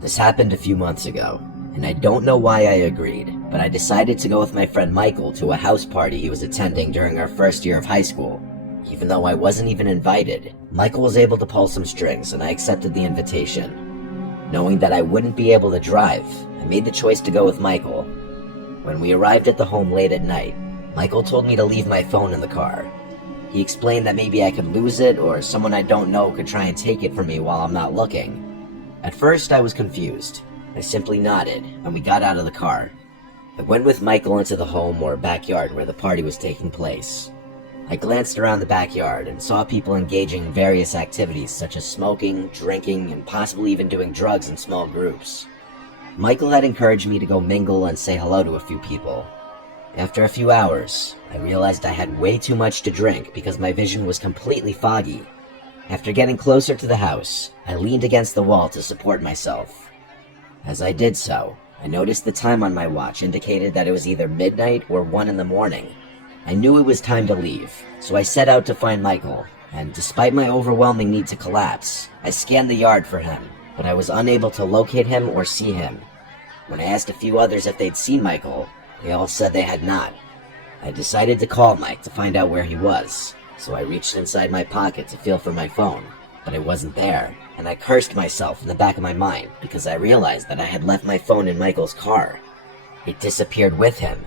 This happened a few months ago, and I don't know why I agreed, but I decided to go with my friend Michael to a house party he was attending during our first year of high school. Even though I wasn't even invited, Michael was able to pull some strings and I accepted the invitation. Knowing that I wouldn't be able to drive, I made the choice to go with Michael. When we arrived at the home late at night, Michael told me to leave my phone in the car. He explained that maybe I could lose it or someone I don't know could try and take it from me while I'm not looking. At first, I was confused. I simply nodded, and we got out of the car. I went with Michael into the home or backyard where the party was taking place. I glanced around the backyard and saw people engaging in various activities such as smoking, drinking, and possibly even doing drugs in small groups. Michael had encouraged me to go mingle and say hello to a few people. After a few hours, I realized I had way too much to drink because my vision was completely foggy. After getting closer to the house, I leaned against the wall to support myself. As I did so, I noticed the time on my watch indicated that it was either midnight or 1 in the morning. I knew it was time to leave, so I set out to find Michael, and despite my overwhelming need to collapse, I scanned the yard for him, but I was unable to locate him or see him. When I asked a few others if they'd seen Michael, they all said they had not. I decided to call Mike to find out where he was, so I reached inside my pocket to feel for my phone, but it wasn't there, and I cursed myself in the back of my mind because I realized that I had left my phone in Michael's car. It disappeared with him.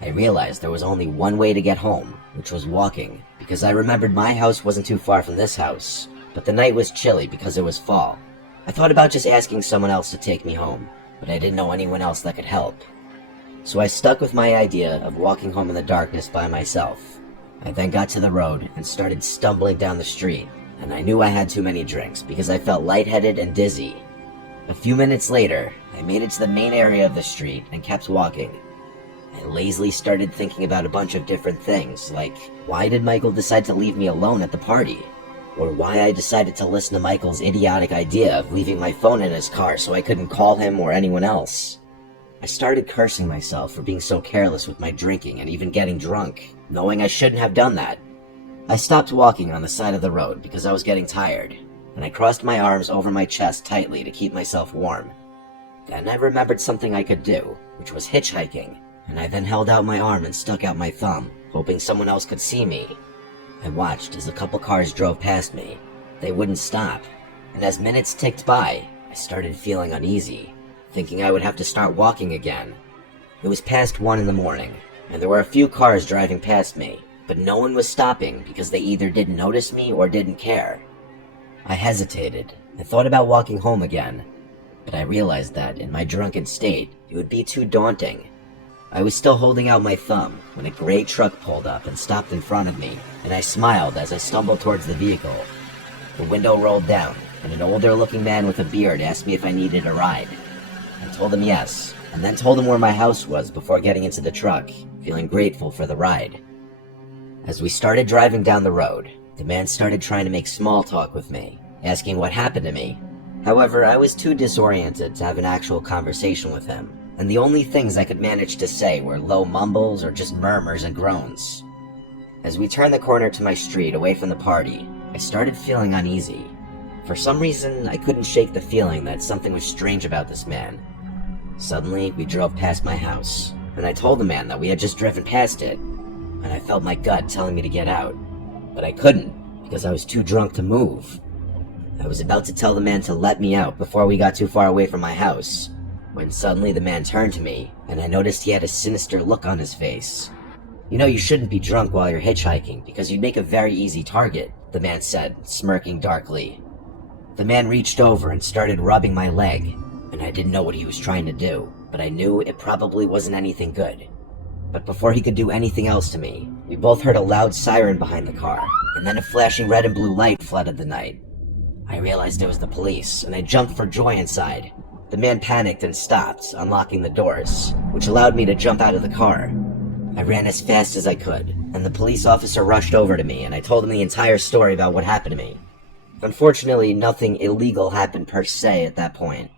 I realized there was only one way to get home, which was walking, because I remembered my house wasn't too far from this house, but the night was chilly because it was fall. I thought about just asking someone else to take me home, but I didn't know anyone else that could help. So I stuck with my idea of walking home in the darkness by myself. I then got to the road and started stumbling down the street, and I knew I had too many drinks because I felt lightheaded and dizzy. A few minutes later, I made it to the main area of the street and kept walking. I lazily started thinking about a bunch of different things, like why did Michael decide to leave me alone at the party? Or why I decided to listen to Michael's idiotic idea of leaving my phone in his car so I couldn't call him or anyone else. I started cursing myself for being so careless with my drinking and even getting drunk, knowing I shouldn't have done that. I stopped walking on the side of the road because I was getting tired, and I crossed my arms over my chest tightly to keep myself warm. Then I remembered something I could do, which was hitchhiking, and I then held out my arm and stuck out my thumb, hoping someone else could see me. I watched as a couple cars drove past me. They wouldn't stop, and as minutes ticked by, I started feeling uneasy, thinking I would have to start walking again. It was past 1 in the morning, and there were a few cars driving past me, but no one was stopping because they either didn't notice me or didn't care. I hesitated and thought about walking home again, but I realized that in my drunken state, it would be too daunting. I was still holding out my thumb when a gray truck pulled up and stopped in front of me, and I smiled as I stumbled towards the vehicle. The window rolled down, and an older-looking man with a beard asked me if I needed a ride. I told him yes, and then told him where my house was before getting into the truck, feeling grateful for the ride. As we started driving down the road, the man started trying to make small talk with me, asking what happened to me. However, I was too disoriented to have an actual conversation with him, and the only things I could manage to say were low mumbles or just murmurs and groans. As we turned the corner to my street away from the party, I started feeling uneasy. For some reason, I couldn't shake the feeling that something was strange about this man. Suddenly, we drove past my house, and I told the man that we had just driven past it, and I felt my gut telling me to get out, but I couldn't because I was too drunk to move. I was about to tell the man to let me out before we got too far away from my house, when suddenly the man turned to me, and I noticed he had a sinister look on his face. "You know you shouldn't be drunk while you're hitchhiking because you'd make a very easy target," the man said, smirking darkly. The man reached over and started rubbing my leg, and I didn't know what he was trying to do, but I knew it probably wasn't anything good. But before he could do anything else to me, we both heard a loud siren behind the car, and then a flashing red and blue light flooded the night. I realized it was the police, and I jumped for joy inside. The man panicked and stopped, unlocking the doors, which allowed me to jump out of the car. I ran as fast as I could, and the police officer rushed over to me, and I told him the entire story about what happened to me. Unfortunately, nothing illegal happened per se at that point.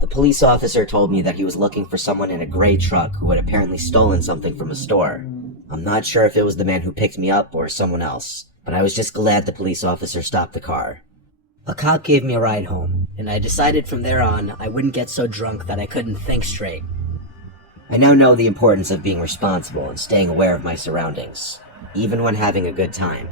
The police officer told me that he was looking for someone in a gray truck who had apparently stolen something from a store. I'm not sure if it was the man who picked me up or someone else, but I was just glad the police officer stopped the car. A cop gave me a ride home, and I decided from there on I wouldn't get so drunk that I couldn't think straight. I now know the importance of being responsible and staying aware of my surroundings, even when having a good time.